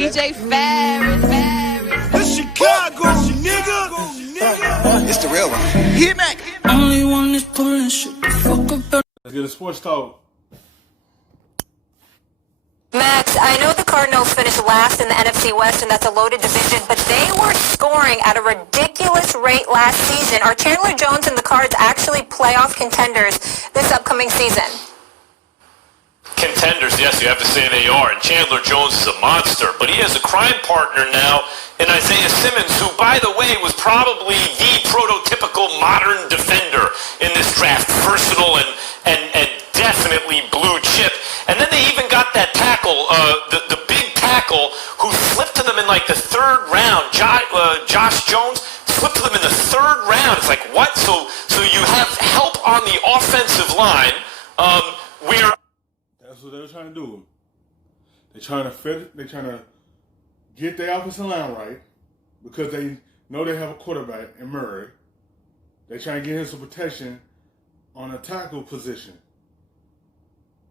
DJ Ferris. It's Chicago, nigga. It's the real one. Hit me. Only one is pulling shit the fuck up. Let's get a sports talk. Max, I know the Cardinals finished last in the NFC West, and that's a loaded division, but they were scoring at a ridiculous rate last season. Are Chandler Jones and the Cards actually playoff contenders this upcoming season? Contenders, yes, you have to say they are. And Chandler Jones is a monster, but he has a crime partner now in Isaiah Simmons, who, by the way, was probably the prototypical modern defender in this draft. Versatile and definitely blue chip. And then they even got that tackle, the big tackle, who slipped to them in like the third round. Josh Jones slipped to them in the third round. It's like, what? So you have help on the offensive line where... That's what they were trying to do. They're trying to fit it. They're trying to get their offensive line right because they know they have a quarterback in Murray. They're trying to get him some protection on a tackle position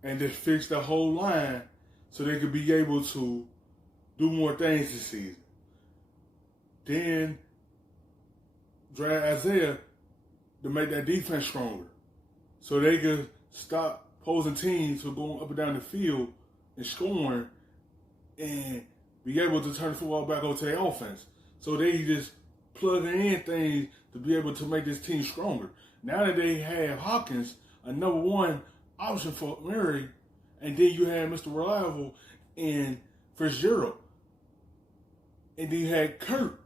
and just fix the whole line so they could be able to do more things this season. Then draft Isaiah to make that defense stronger so they could stop opposing teams from going up and down the field and scoring and be able to turn the football back over to their offense. So they just plug in things to be able to make this team stronger. Now that they have Hopkins, a number one option for Murray, and then you had Mr. Reliable and Fitzgerald. And then you had Kurt.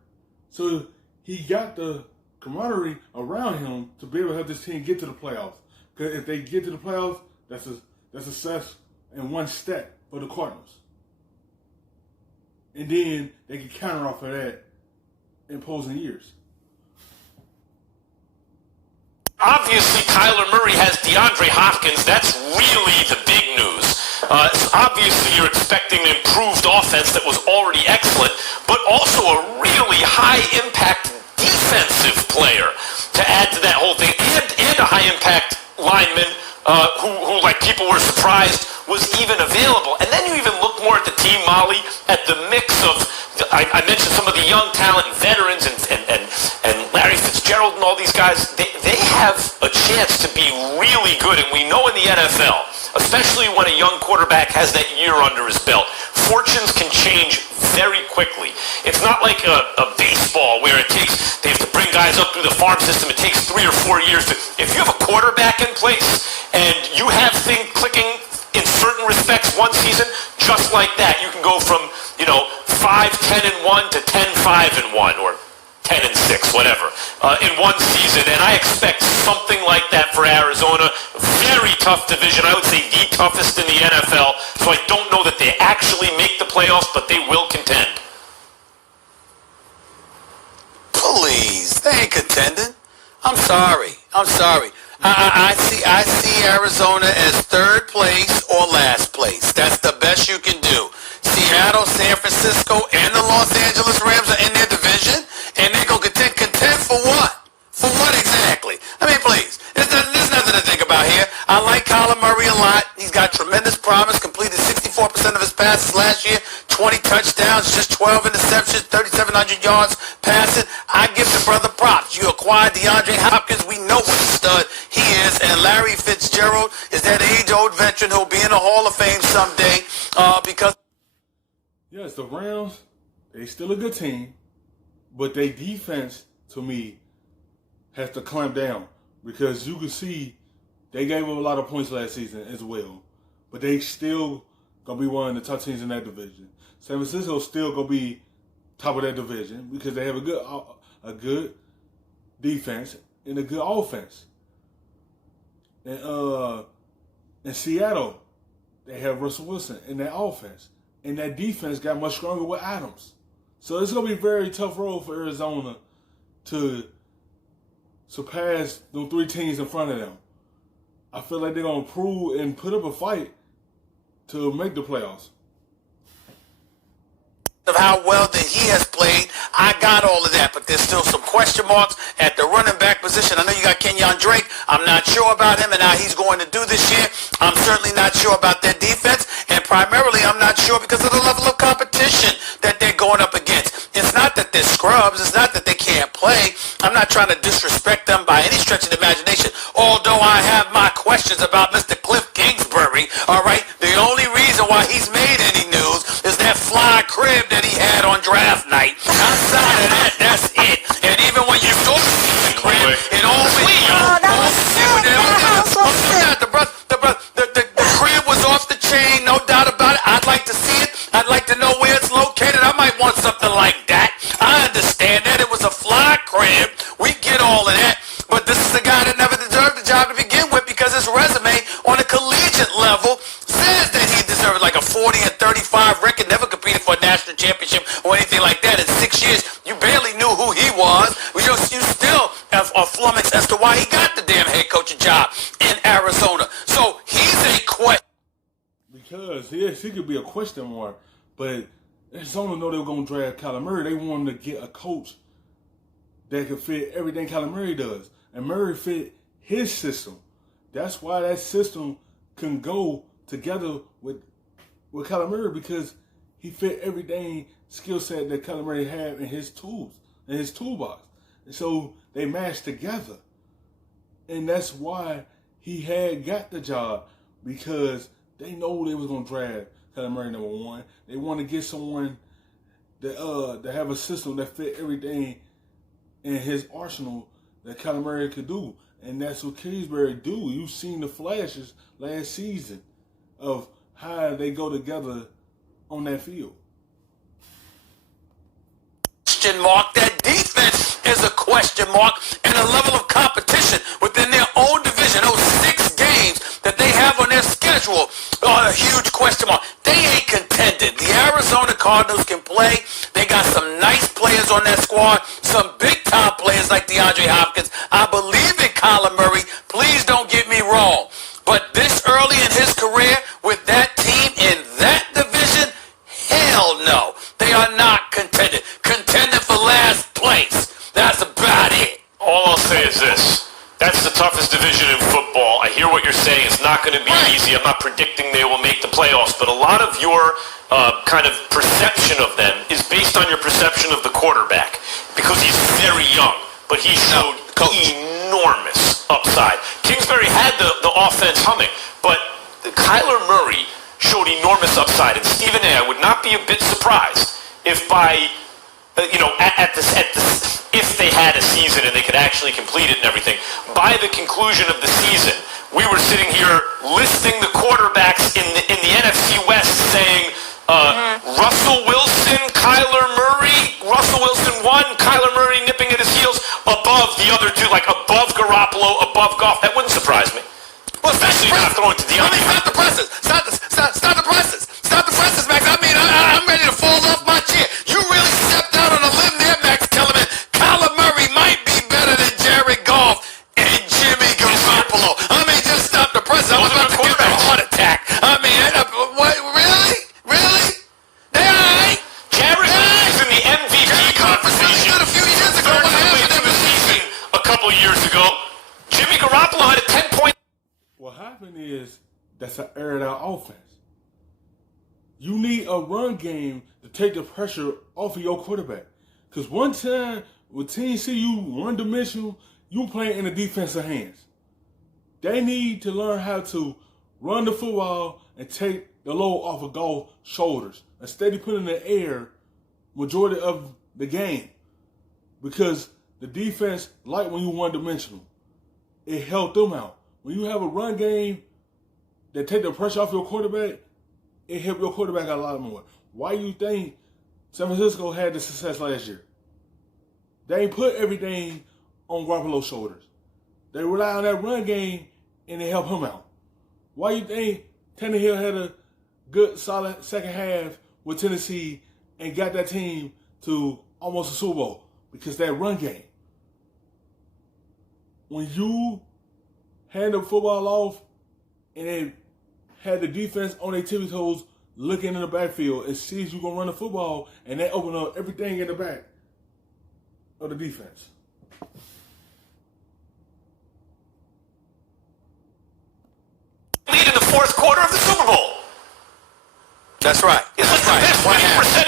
So he got the camaraderie around him to be able to help this team get to the playoffs. Because if they get to the playoffs, that's a success and one step for the Cardinals. And then they can counter off of that in opposing years. Obviously, Kyler Murray has DeAndre Hopkins. That's really the big news. Obviously, you're expecting an improved offense that was already excellent, but also a really high-impact defensive player to add to that whole thing, and a high-impact lineman who like people were surprised was even available. And then you even look more at the team, Molly, at the mix of, I mentioned some of the young talent and veterans and Larry Fitzgerald and all these guys. They have a chance to be really good. And we know in the NFL, especially when a young quarterback has that year under his belt, fortunes can change very quickly. It's not like a baseball where they have to bring guys up through the farm system. It takes 3 or 4 years to, if you have a quarterback in place and you have things clicking in certain respects one season, just like that, you can go from, 5-10-1 to 10-5-1 or 10-6, whatever, in one season. And I expect something like that for Arizona. Very tough division. I would say the toughest in the NFL. So I don't know that they actually make the playoffs, but they will contend. Please, they ain't contending. I'm sorry. I see Arizona as third place or last place. That's the best you can do. Seattle, San Francisco, and the Los Angeles Rams are in their division, and they're going to contend for what? For what exactly? I mean, please, there's nothing to think about here. I like Kyler Murray a lot. He's got tremendous promise, completed 64% of his passes last year, 20 touchdowns, just 12 interceptions, 3,700 yards passing. I give the brother props. You acquired DeAndre Hopkins. We know what a stud he is. And Larry Fitzgerald is that age-old veteran who'll be in the Hall of Fame someday because... Yes, the Rams, they still a good team, but their defense, to me, has to clamp down because you can see they gave up a lot of points last season as well, but they still going to be one of the top teams in that division. San Francisco still going to be top of that division because they have a good defense and a good offense. And in Seattle, they have Russell Wilson in that offense. And that defense got much stronger with Adams. So it's going to be a very tough road for Arizona to surpass those 3 teams in front of them. I feel like they're going to prove and put up a fight to make the playoffs. Of how well that he has played, I got all of that, but there's still some question marks at the running back position. I know you got Kenyon Drake. I'm not sure about him and how he's going to do this year. I'm certainly not sure about their defense, and primarily I'm not sure because of the level of competition going up against. It's not that they're scrubs. It's not that they can't play. I'm not trying to disrespect them by any stretch of the imagination, although I have my questions about Mr. Cliff Kingsbury, all right? The only reason why he's made any news is that fly crib that he had on draft night. Outside of that, that's it. And even when you saw the crib, it always... The crib was off the chain, no doubt about it. I'd like to see it. I'd like to know where it's located. I might want something like that. I understand that. It was a fly crib. We get all of that. But this is a guy that never deserved the job to begin with because his resume on a collegiate level says that he deserved like a 40 and 35 record, never competed for a national championship or anything like that. In 6 years, you barely knew who he was. You still are flummoxed as to why he got the damn head coaching job in Arizona. So he's a question. Because, yes, he could be a question mark, but Arizona know they were going to draft Kyler Murray. They wanted to get a coach that could fit everything Kyler Murray does. And Murray fit his system. That's why that system can go together with Kyler Murray, because he fit everything skill set that Kyler Murray had in his tools, in his toolbox. And so they matched together. And that's why he had got the job, because they know they was going to draft Kyler Murray number one. They want to get someone that have a system that fit everything in his arsenal that Kyler Murray could do. And that's what Kingsbury do. You've seen the flashes last season of how they go together on that field. Question mark. That defense is a question mark, and a level of competition within their own division. Those 6 games that they have on their schedule are a huge question mark. They ain't contended. The Arizona Cardinals can play. They got some nice players on that squad, some big-time players like DeAndre Hopkins. I believe in Kyler Murray. Please don't get me wrong. But this early in his career with that team in that division, hell no. They are not contended. Contended for last place. That's about it. All I'll say is this. That's the toughest division in football. I hear what you're saying. It's not going to be easy. I'm not predicting they will make the playoffs, but a lot of your kind of perception of them is based on your perception of the quarterback, because he's very young, but he showed enormous upside. Kingsbury had the offense humming, but Kyler Murray showed enormous upside. And Stephen A., I would not be a bit surprised if by, if they had a season and they could actually complete it and everything, by the conclusion of the season, we were sitting here listing the quarterbacks in the NFC West saying, Russell Wilson, Kyler Murray, Russell Wilson 1, Kyler Murray nipping at his heels, above the other two, like above Garoppolo, above Goff. That wouldn't surprise me. Well, especially not throwing to DeAndre. Stop the presses. Stop the presses. Stop the presses, Max. I mean, I'm ready to fall off my chair. You really stepped out on a limb there, Max Kellerman. Kyler Murray might be better than Jared Goff and Jimmy Garoppolo. I mean, just stop the presses. I was about to give a heart attack. I mean, what? Really? They all right. Jared Goff is in the MVP conversation. A few years ago. What happened to the season a couple of years ago? Jimmy Garoppolo had a 10-point. What happened is that's an aired out offense. You need a run game to take the pressure off of your quarterback. Because one time with teams see you one-dimensional, you playing in the defensive hands. They need to learn how to run the football and take the load off of Goff's shoulders instead of putting in the air majority of the game. Because the defense, like when you one-dimensional, it helped them out. When you have a run game that take the pressure off your quarterback, it helped your quarterback a lot more. Why do you think San Francisco had the success last year? They ain't put everything on Garoppolo's shoulders. They rely on that run game, and it helped him out. Why do you think Tannehill had a good, solid second half with Tennessee and got that team to almost a Super Bowl? Because that run game. When you hand the football off and they had the defense on their tippy toes looking in the backfield and sees you going to run the football, and they open up everything in the back of the defense. Lead in the fourth quarter of the Super Bowl. That's right. Is this the best winning percentage